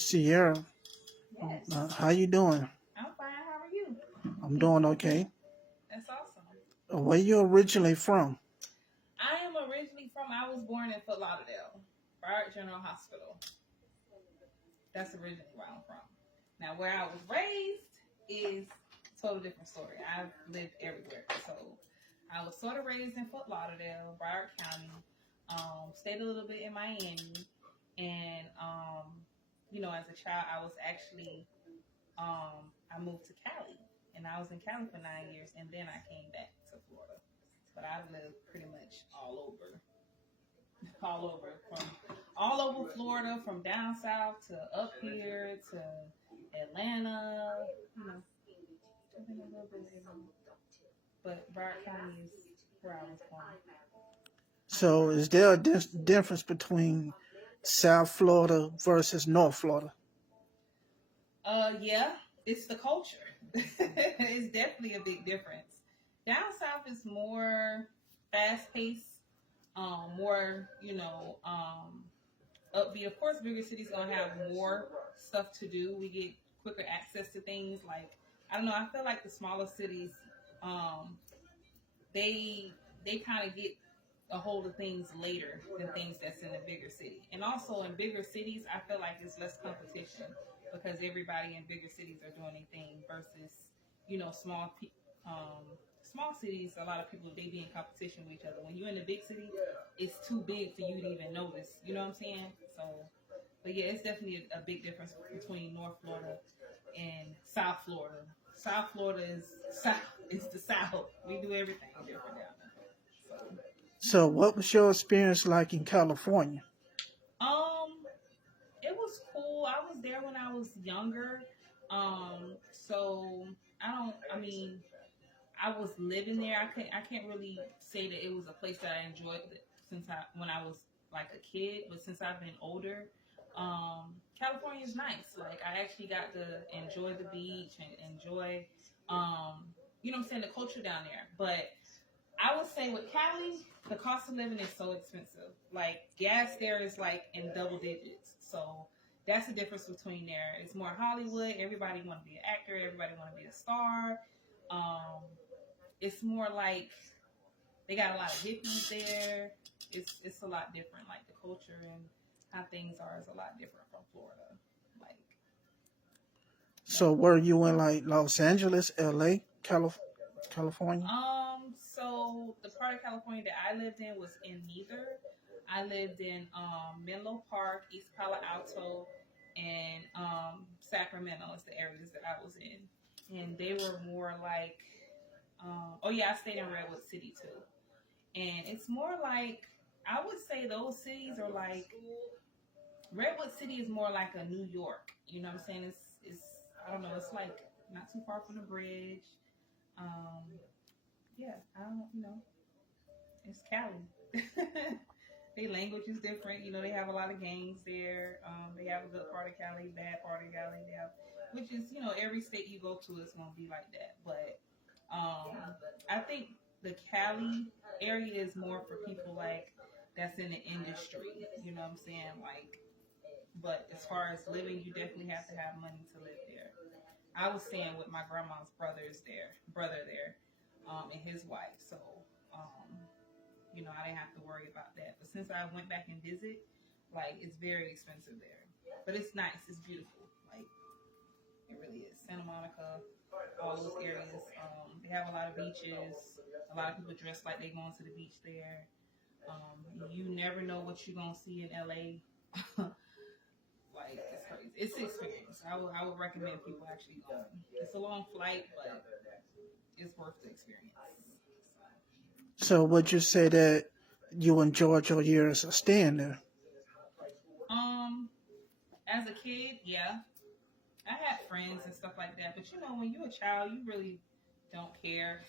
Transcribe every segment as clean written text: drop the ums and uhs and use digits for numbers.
Ciara, Yes. how you doing? I'm fine. How are you? I'm doing okay. That's awesome. Where you originally from? I am originally from, I was born in Fort Lauderdale, Broward General Hospital. That's originally where I'm from. Now, where I was raised is a total different story. I've lived everywhere. So, I was sort of raised in Fort Lauderdale, Broward County, stayed a little bit in Miami, and, as a child, I was actually, I moved to Cali, and I was in Cali for 9 years, and then I came back to Florida. But I've lived pretty much from all over Florida, from down south to up here to Atlanta, you know, I think a little bit of everywhere. But Broward County is where I was born. So, is there a difference between South Florida versus North Florida? Yeah, it's the culture. It's definitely a big difference. Down south is more fast paced, more, upbeat. Of course, bigger cities gonna have more stuff to do. We get quicker access to things. Like, I don't know. I feel like the smaller cities, um, they kind of get a hold of things later than things that's in the bigger city. And also in bigger cities, I feel like it's less competition because everybody in bigger cities are doing their thing versus small cities. A lot of people, they be in competition with each other. When you're in a big city, it's too big for you to even notice. You know what I'm saying? So, but yeah, it's definitely a big difference between North Florida and South Florida. South Florida is South. It's the South. We do everything different down there. So, So, what was your experience like in California? um, it was cool. I was there when I was younger. So I don't. I mean, I was living there. I can't really say that it was a place that I enjoyed since when I was like a kid, but since I've been older, California is nice. Like, I actually got to enjoy the beach and enjoy, what I'm saying, the culture down there. But I would say with Cali, the cost of living is so expensive. Like, gas there is like in double digits. So that's the difference between there. It's more Hollywood. Everybody want to be an actor. Everybody want to be a star. Um, it's more like they got a lot of hippies there. It's a lot different. Like, the culture and how things are is a lot different from Florida. Like, So, were you in like Los Angeles, LA, California? so the part of California that I lived in was in neither. I lived in Menlo Park, East Palo Alto, and Sacramento is the areas that I was in. And they were more like, oh yeah, I stayed in Redwood City too. And it's more like, I would say those cities are like, Redwood City is more like a New York. You know what I'm saying? It's I don't know. It's like not too far from the bridge. Um, yeah, I don't It's Cali. Their language is different. They have a lot of gangs there. They have a good part of Cali, bad part of Cali. They have, which is, every state you go to is gonna be like that. But I think the Cali area is more for people like that's in the industry. You know what I'm saying? Like, but as far as living, you definitely have to have money to live there. I was staying with my grandma's brother there, and his wife. So, I didn't have to worry about that. But since I went back and visit, like, it's very expensive there. But it's nice. It's beautiful. Like, it really is. Santa Monica, all those areas. They have a lot of beaches. A lot of people dress like they're going to the beach there. You never know what you're gonna see in LA. Like, it's crazy. It's an experience. I would recommend people actually going. It's a long flight, but it's worth the experience. So, would you say that you enjoyed your years of staying there? Um, as a kid, yeah, I had friends and stuff like that. But when you're a child, you really don't care.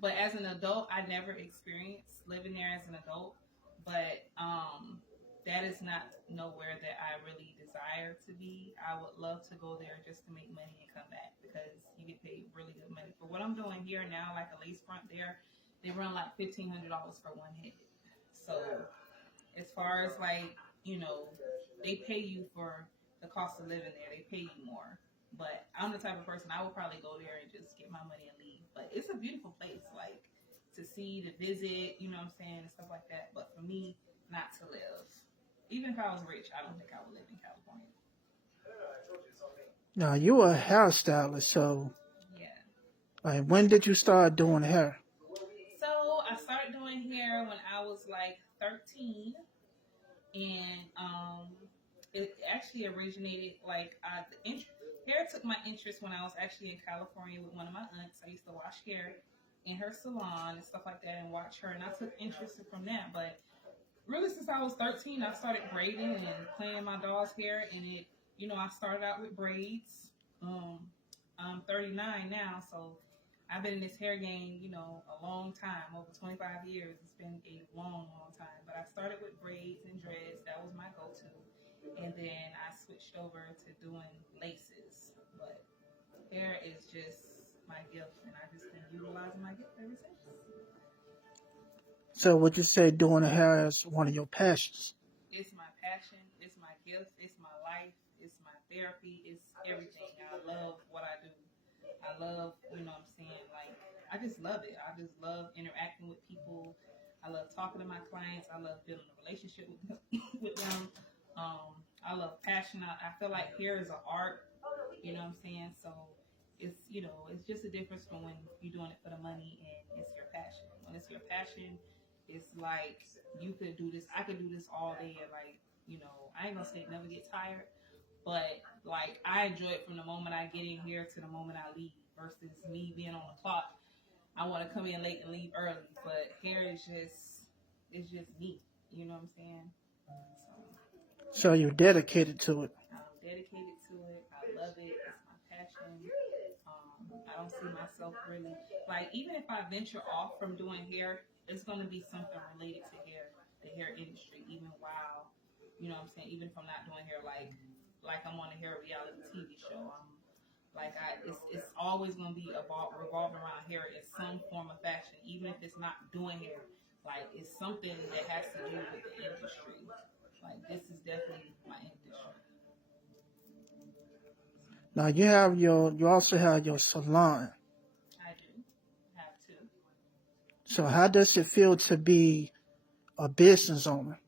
But as an adult, I never experienced living there as an adult. But that is not nowhere that I really desire to be. I would love to go there just to make money and come back because you get paid really good money. For what I'm doing here now, like a lace front there, they run like $1,500 for one head. So as far as like, they pay you for the cost of living there. They pay you more. But I'm the type of person I would probably go there and just get my money and leave. But it's a beautiful place, like to see, to visit, you know what I'm saying, and stuff like that. But for me, not to live. Even if I was rich, I don't think I would live in California. Now you were a hairstylist, so Yeah. like when did you start doing hair? So I started doing hair when I was like 13, and it actually originated like hair took my interest when I was actually in California with one of my aunts. I used to wash hair in her salon and stuff like that, and watch her, and I took interest from that. But really, since I was 13, I started braiding and playing my doll's hair, and I started out with braids. Um, I'm 39 now, so I've been in this hair game, a long time, over 25 years. It's been a long, long time. But I started with braids and dreads. That was my go-to. And then I switched over to doing laces. But hair is just my gift, and I just been utilizing my gift ever since. So would you say doing hair is one of your passions? It's my passion. It's my gift. It's my life. It's my therapy. It's everything. I love what I do. I love, what I'm saying, like, I just love it. I just love interacting with people. I love talking to my clients. I love building a relationship with them. with them. I love passion. I feel like hair is an art, you know what I'm saying? So it's just a difference from when you're doing it for the money and it's your passion. When it's your passion, it's like you could do this. I could do this all day. And like, I ain't gonna say never get tired, but like I enjoy it from the moment I get in here to the moment I leave versus me being on the clock. I want to come in late and leave early, but hair is it's just me. You know what I'm saying? So you're dedicated to it. I'm dedicated to it. I love it. It's my passion. I don't see myself really like even if I venture off from doing hair, it's going to be something related to hair, the hair industry. Even while what I'm saying, even if I'm not doing hair, like I'm on a hair reality TV show. It's always going to be revolving around hair in some form of fashion, even if it's not doing hair. Like it's something that has to do with the industry. Like this is definitely my industry. Now you also have your salon. I do have to. So how does it feel to be a business owner?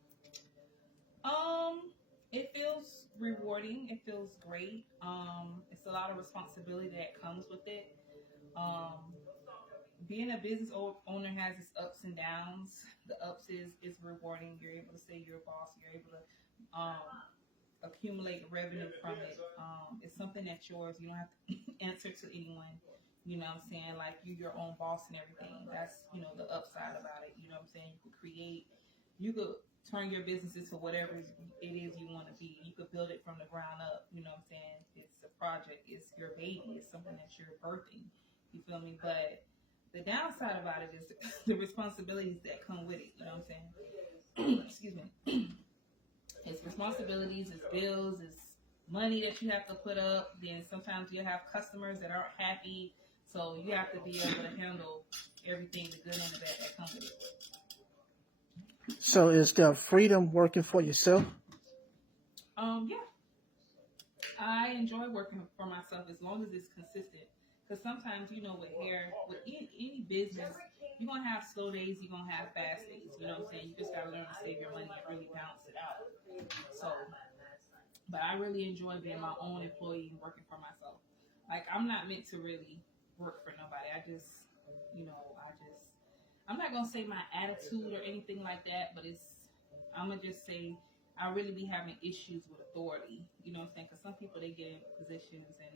It feels rewarding. It feels great. It's a lot of responsibility that comes with it. Um, Being a business owner has its ups and downs. The ups is rewarding. You're able to say you're a boss. You're able to accumulate revenue from it. It's something that's yours. You don't have to answer to anyone. You know what I'm saying? Like you're your own boss and everything. That's the upside about it. You know what I'm saying? You could turn your business into whatever it is you want to be. You could build it from the ground up. You know what I'm saying? It's a project. It's your baby. It's something that you're birthing. You feel me? But the downside about it is the responsibilities that come with it. You know what I'm saying? Excuse me. It's responsibilities, it's bills, it's money that you have to put up. Then sometimes you have customers that aren't happy. So you have to be able to handle everything, the good and the bad that comes with it. So is there freedom working for yourself? Yeah. I enjoy working for myself as long as it's consistent. Because sometimes, with hair, with any business, you're going to have slow days, you're going to have fast days. You know what I'm saying? You just got to learn to save your money and really balance it out. So, but I really enjoy being my own employee and working for myself. Like, I'm not meant to really work for nobody. I'm not going to say my attitude or anything like that, but I'm going to just say, I really be having issues with authority. You know what I'm saying? Because some people, they get in positions and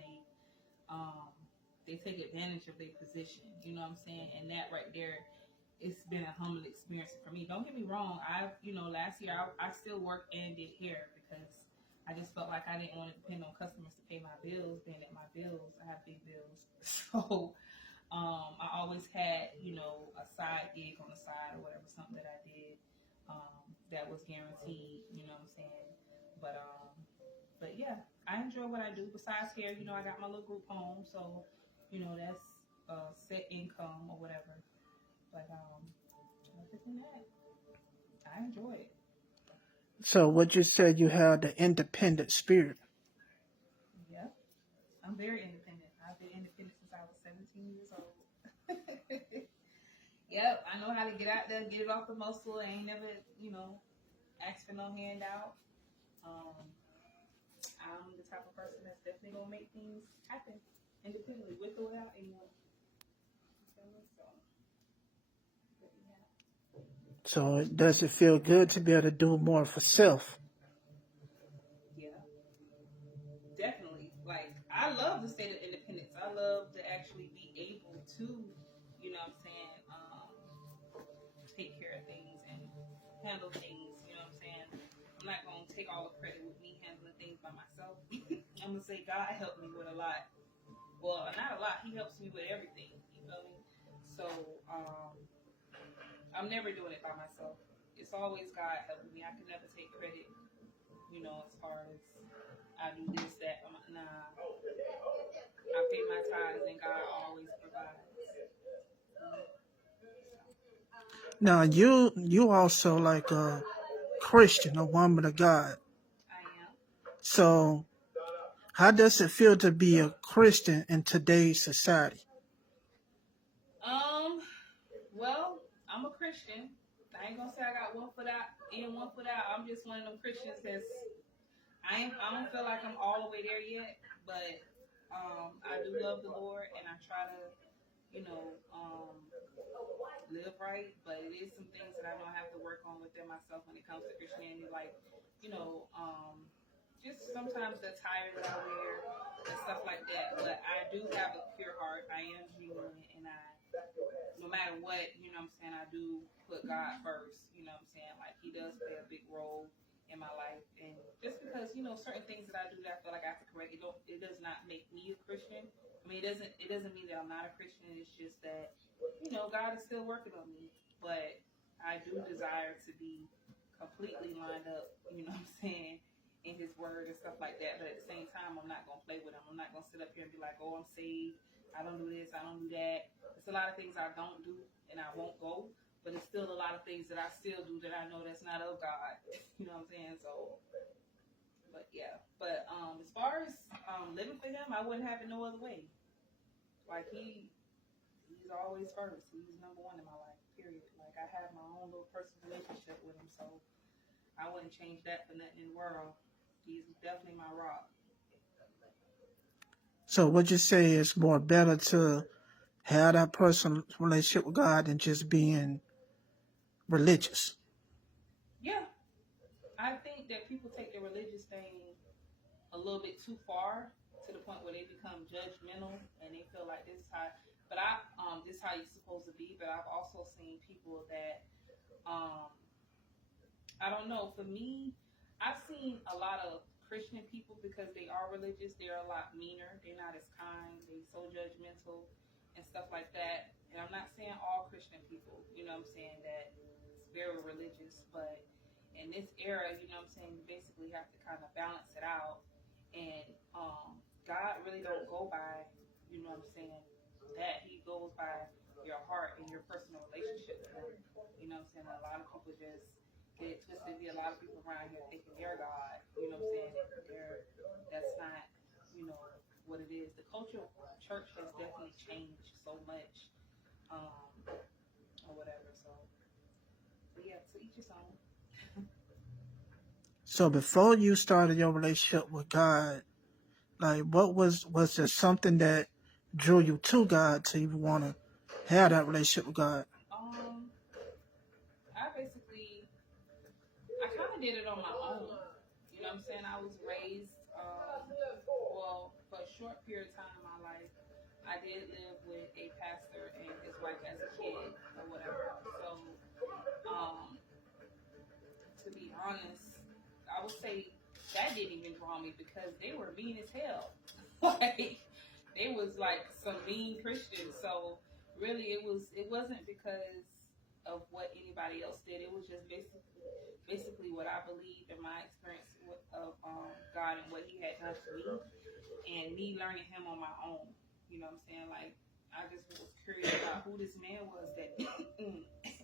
they take advantage of their position. You know what I'm saying? And that right there, it's been a humbling experience for me. Don't get me wrong. Last year I still worked and did hair because I just felt like I didn't want to depend on customers to pay my bills. Being that I have big bills, so I always had a side gig on the side or whatever, something that I did that was guaranteed. You know what I'm saying? But yeah, I enjoy what I do. Besides hair, I got my little group home, so that's set income or whatever. But other than that, I enjoy it. So what you said, you have the independent spirit. Yeah, I'm very independent. I've been independent since I was 17 years old. Yep, I know how to get out there, get it off the muscle. I ain't never, asked for no handout. Um, I'm the type of person that's definitely gonna make things happen independently, with or without anyone. So, but yeah. So does it feel good to be able to do more for self? Yeah, definitely. Like, I love the state of independence. I love to actually be able to, what I'm saying, take care of things and handle things. You know what I'm saying? I'm not gonna take all the credit with me handling things by myself. I'm gonna say God helped me with a lot. Well, not a lot. He helps me with everything. You feel me? So, I'm never doing it by myself. It's always God helping me. I can never take credit, as far as I do this, that. Nah, I pay my tithes and God always provides. Now you also like a Christian, a woman of God. I am. So how does it feel to be a Christian in today's society? Um, well, I'm a Christian. I ain't gonna say I got one foot out in, one foot out. I'm just one of them Christians that's I don't feel like I'm all the way there yet, but I do love the Lord and I try to, you know, um live right, but it is some things that I know I have to work on within myself when it comes to Christianity, like, you know, just sometimes the attire that I wear and stuff like that. But I do have a pure heart. I am genuine, and no matter what, what I'm saying, I do put God first. You know what I'm saying? Like, He does play a big role in my life, and just because certain things that I do that I feel like I have to correct, it does not make me a Christian. I mean, it doesn't mean that I'm not a Christian. It's just that God is still working on me, but I do desire to be completely lined up. You know what I'm saying? In His Word and stuff like that. But at the same time, I'm not gonna play with Him. I'm not gonna sit up here and be like, "Oh, I'm saved. I don't do this. I don't do that." It's a lot of things I don't do, and I won't go. But it's still a lot of things that I still do that I know that's not of God. You know what I'm saying? So, but yeah. But as far as living for Him, I wouldn't have it no other way. Like He's always first. He's number one in my life, period. Like, I have my own little personal relationship with Him, so I wouldn't change that for nothing in the world. He's definitely my rock. So would you say it's more better to have that personal relationship with God than just being religious? Yeah, I think that people take the religious thing a little bit too far to the point where they become judgmental and they feel like this is how. But this is how you're supposed to be. But I've also seen people that um, I don't know. For me, I've seen a lot of Christian people because they are religious. They're a lot meaner. They're not as kind. They're so judgmental and stuff like that. And I'm not saying all Christian people. You know what I'm saying, that it's very religious, but in this era, what I'm saying, you basically have to kind of balance it out. And God really don't go by, what I'm saying, that He goes by your heart and your personal relationship with Him. You know what I'm saying? A lot of people just get it twisted. Be a lot of people around here thinking they're God. You know what I'm saying? That's not, you know, what it is. The culture of church has definitely changed so much, um, or whatever. So yeah, to each his own. So before you started your relationship with God, like what was there something that drew you to God to even want to have that relationship with God? Um, I kind of did it on my own. You know what I'm saying? I was raised, well, for a short period of time in my life, I did live with a pastor and his wife as a kid or whatever. So, um, to be honest, I would say that didn't even draw me because they were mean as hell. Like, they was like some mean Christians. So really, it wasn't because of what anybody else did. It was just basically what I believed in my experience of God and what He had done for me, and me learning Him on my own. You know what I'm saying? Like, I just was curious about who this man was that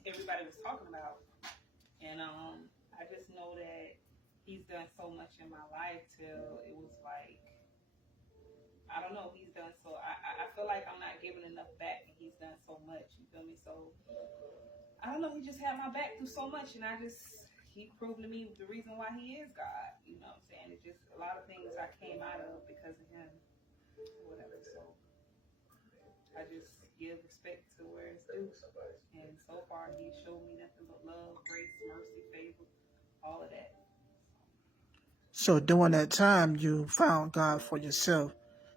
everybody was talking about, and I just know that. he's done so much in my life till it was like, I don't know, he's done so, I feel like I'm not giving enough back, and he's done so much, you feel me? So, I don't know, he just had my back through so much, and he proved to me the reason why he is God, you know what I'm saying? It's just a lot of things I came out of because of him, or whatever, so I just give respect to where it's due, and so far he showed me nothing but love, grace, mercy, favor, all of that. So during that time, you found God for yourself,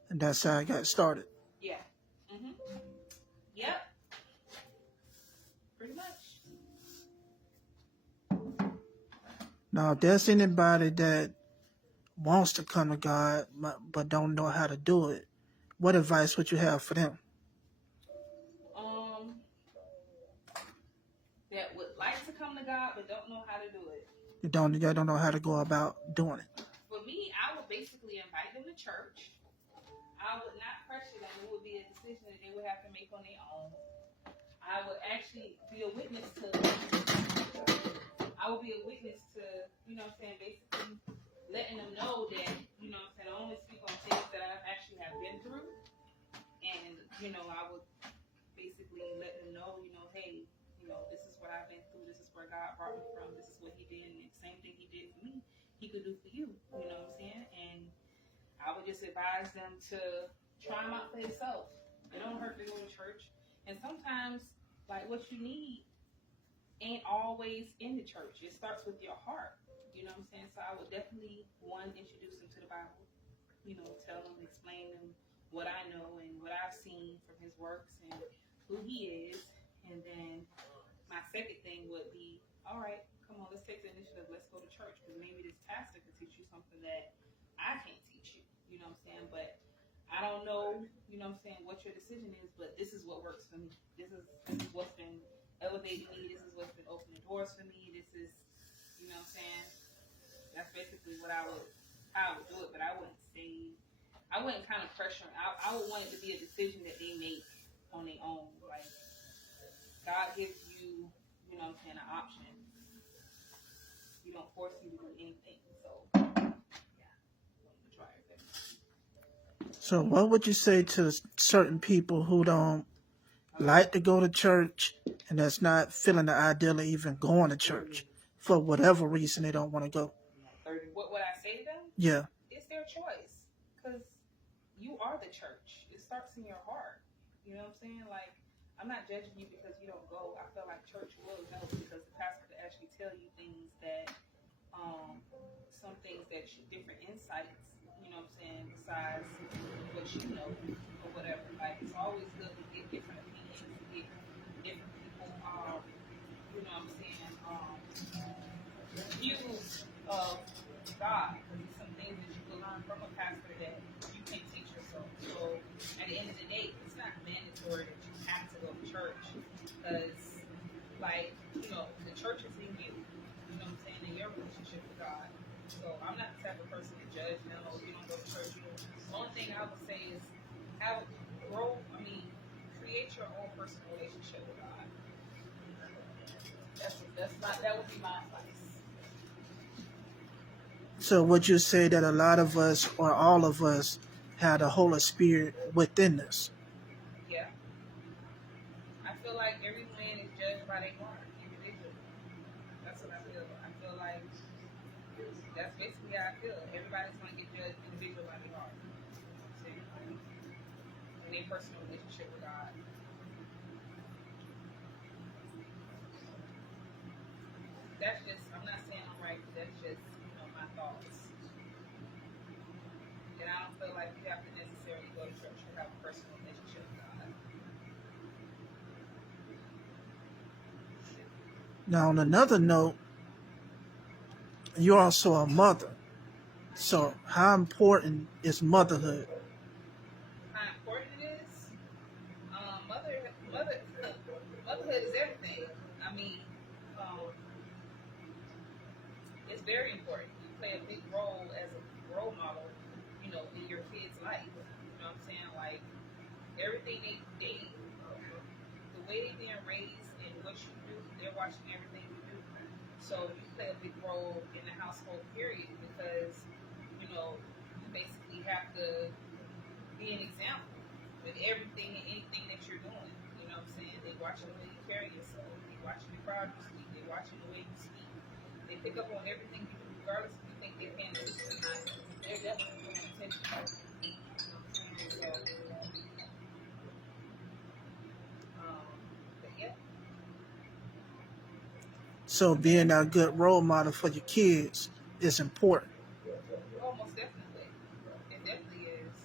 and that's how it got started. Yeah. Mhm. Yep. Pretty much. Now, if there's anybody that wants to come to God but don't know how to do it, what advice would you have for them? That would like to come to God but don't know how to do it. You don't know how to go about doing it. For me, I would basically invite them to church. I would not pressure them. It would be a decision that they would have to make on their own. I would actually be a witness to, you know what I'm saying, basically letting them know that, you know what I'm saying, I only speak on things that I actually have been through. And, you know, I would basically let them know, you know, hey, you know, this is what I've been through. This is where God brought me from. This is what he did. And the same thing he did for me, he could do for you. You know what I'm saying? And I would just advise them to try them out for themselves. It don't hurt to go to church. And sometimes, like, what you need ain't always in the church. It starts with your heart. You know what I'm saying? So I would definitely, one, introduce them to the Bible. You know, tell them, explain them what I know and what I've seen from his works and who he is. And then my second thing would be, all right, come on, let's take the initiative. Let's go to church, because maybe this pastor can teach you something that I can't teach you. You know what I'm saying? But I don't know, you know what I'm saying, what your decision is, but this is what works for me. This is what's been elevating me. This is what's been opening doors for me. This is, you know what I'm saying? That's basically how I would do it, but I wouldn't kind of pressure them. I would want it to be a decision that they make on their own. Like, God gives you, you know what I'm saying, an option. You don't force you to do anything. So, yeah, try it. So what would you say to certain people who don't like to go to church and that's not feeling the ideal of even going to church for whatever reason they don't want to go? What would I say to them? Yeah. It's their choice, because you are the church. It starts in your heart. You know what I'm saying? Like, I'm not judging you because you don't go. I feel like church will help, because the pastor could actually tell you things that, some things that different insights, you know what I'm saying, besides what you know or whatever. Like, it's always good to get different opinions, to get different people, you know what I'm saying, views of God, because there's some things that you can learn from a pastor that you can't teach yourself. So at the end of the day, it's not mandatory that you have to go to church, because, like, you know, the church is in you. You know what I'm saying? In your relationship with God. So I'm not the type of person to judge. No, you don't go to church. The only thing I would say is create your own personal relationship with God. That would be my advice. So would you say that a lot of us or all of us have the Holy Spirit within us? Yeah. I feel like every man is judged by their heart individually. That's what I feel. I feel like that's basically how I feel. Everybody's going to get judged individually by their heart. In their personal relationship with God. That's just, I'm not saying I'm right, but that's just, you know, my thoughts. And I don't feel like you have to necessarily go to church to have a personal relationship with God. Now, on another note, you're also a mother. So how important is motherhood? How important it is? Motherhood is everything. I mean, um, it's very important. You play a big role as a role model, you know, in your kid's life. You know what I'm saying? Like, everything the way they're being raised and what you do, they're watching everything you do. So you play a big role in the household period because, you know, you basically have to be an example with everything and anything that you're doing. You know what I'm saying? They watching the way you carry yourself. They watching the crowd you speak. They watching the way you speak. They pick up on everything you do, regardless if you think they're paying attention or not. They're definitely paying attention. You know what I'm saying? So, but yeah, So being a good role model for your kids is important. almost definitely. It definitely is.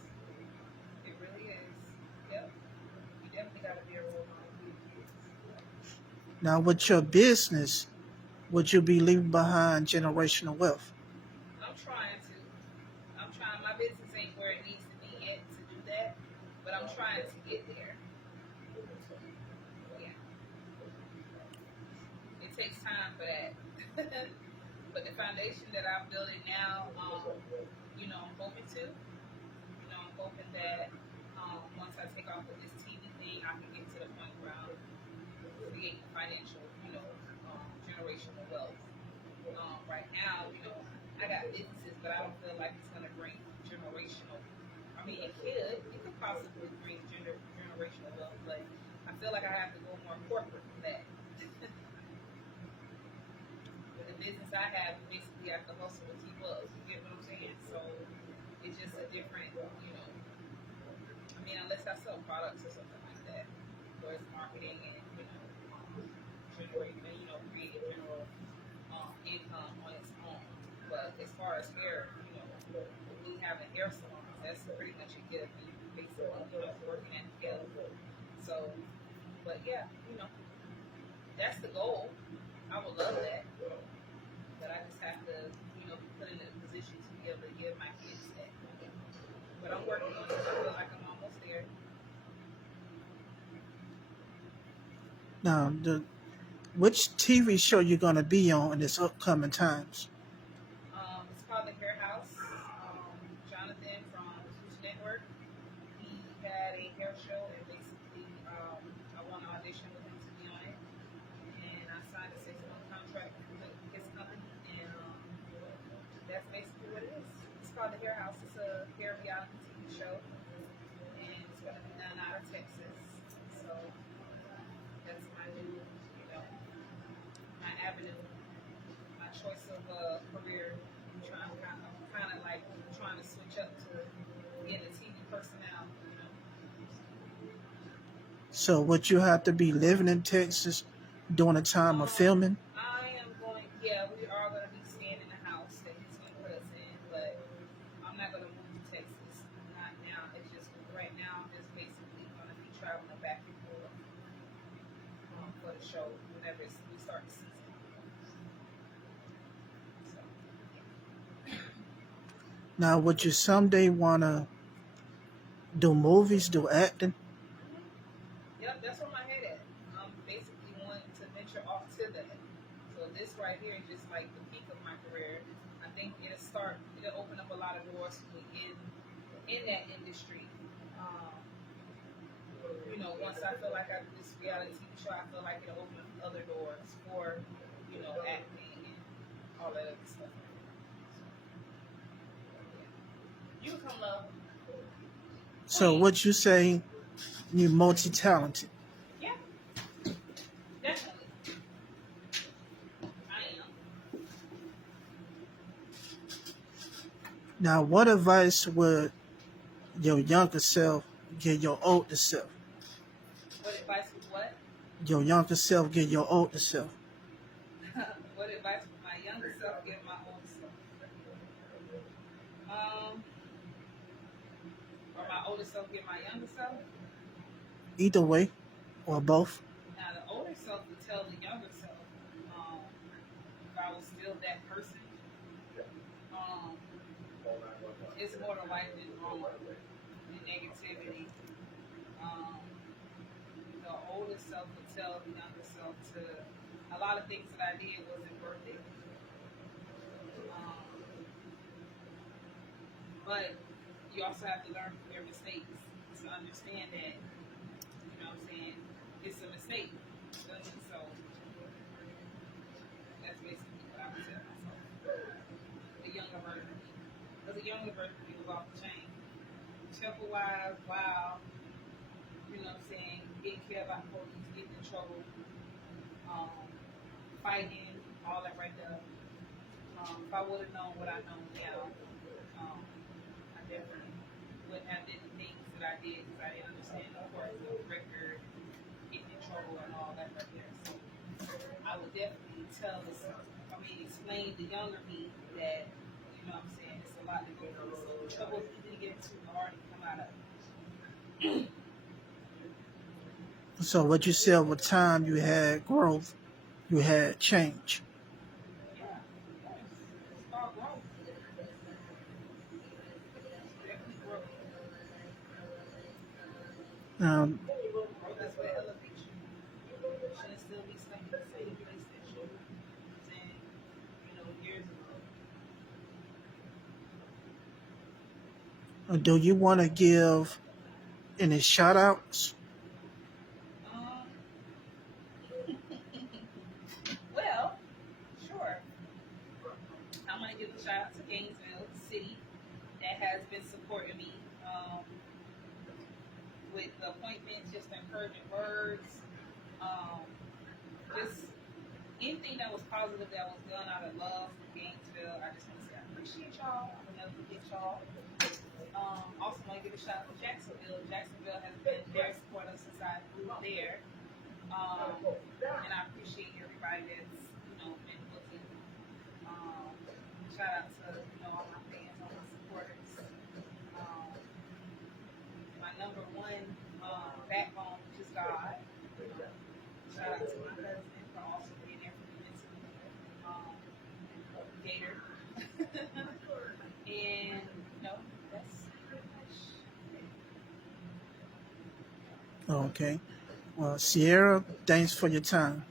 It really is. Yep. You definitely got to be a role model for your kids. Now, with your business, would you be leaving behind generational wealth? I'm trying to. I'm trying. My business ain't where it needs to be yet to do that, but I'm trying to get there. Yeah, it takes time for that. But the foundation that I'm building now, you know, I'm hoping to. You know, I'm hoping that once I take off with this TV thing, I can get to the point where I'm creating financial, you know, generational wealth. Right now, you know, I got businesses, but I don't feel like it's going to bring generational. I mean, it could possibly bring generational wealth, but I feel like I have to go more corporate for that. With the business I have, you basically have to hustle to keep up. You get what I'm saying? So it's just a different, you know. I mean, unless I sell products or something like that, where it's marketing and generating, creating general income on its own. But as far as hair, we have a hair salon. That's pretty much a gift. You basically, working at together. So, but yeah, that's the goal. I would love that, but I just have to, be put in a position to be able to give my kids that. But I'm working on it. I feel like I'm almost there. Now, which TV show you gonna be on in this upcoming times? It's called The Hair House. Jonathan from the Zeus Network. He had a hair show, and basically, I won an audition with him to be on it, and I signed a 6-month contract with his company, and that's basically what it is. It's called The Hair House. It's a hair reality TV show, and it's going to be done out of Texas. So that's my new, my avenue, my choice of career. I'm kind of like trying to switch up to being a TV personality. So would you have to be living in Texas during the time of filming? I am going. Yeah, we are going to be staying in the house that he's going to put us in, but I'm not going to move to Texas. Not now. It's just right now. I'm just basically going to be traveling back and forth for the show whenever we start the season. So, Now, would you someday wanna do movies, do acting? yep, that's where my head at. I'm basically wanting to venture off to that. So this right here is just like the peak of my career. I think it'll open up a lot of doors for me in that industry. Once I feel like I do this reality TV show, I feel like it'll open up other doors for, acting and all that other stuff. So, you come love. So would you say you're multi-talented? Yeah, definitely. I am. Now, what advice would your younger self give your older self? What advice would what? Your younger self give your older self? What advice would my younger self give my older self? Or my older self give my younger self? Either way, or both. Now, the older self would tell the younger self, if I was still that person, it's more to life than wrong and negativity. The older self would tell the younger self to a lot of things that I did wasn't worth it. But you also have to learn from your mistakes to understand that, what I'm saying, it's a mistake. So that's basically Because the younger version of me was off the chain. Temper wise, wow. You know what I'm saying? Didn't care about police, getting in trouble, um, fighting, all that right there. If I would have known what I know now, I definitely wouldn't have did the things that I did because I didn't understand the course of record, getting in trouble, and all that right there. So I would definitely explain to younger me that, you know what I'm saying, it's a lot to go through. So the trouble is easy to get into, hard to come out of. So what you said with time, you had growth, you had change. Yeah, it's called growth. Definitely growth. Um, Growth is what elevates you. You shouldn't still be stuck in the same place that you were saying, years ago. do you want to give any shout outs? Um, well, sure. I'm gonna give a shout out to Gainesville City that has been supporting me with the appointments, just encouraging words, just anything that was positive that was done out of love from Gainesville. I just want to say I appreciate y'all. I will never forget y'all. Also want to give a shout out to Jacksonville. Jacksonville has been very supportive since I moved there. And I appreciate everybody that's, been looking. Shout out to, all my fans, all my supporters. My number one backbone, which is God. Shout out to my husband for also being there for me mentally. Gator. And, that's pretty much it. Okay. Well, Ciara, thanks for your time.